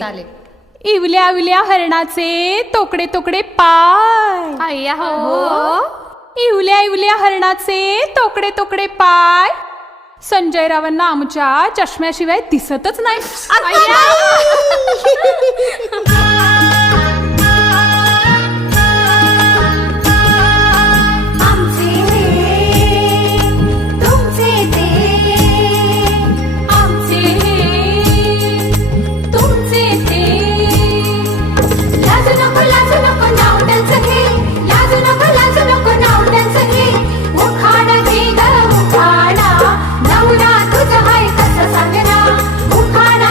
चालेल. इवल्या इवल्या हरणाचे तोकडे तोकडे पाय. अय्या हो. इवल्या इवल्या हरणाचे तोकडे तोकडे पाय. संजय रावांना आमच्या चष्म्याशिवाय दिसतच नाही.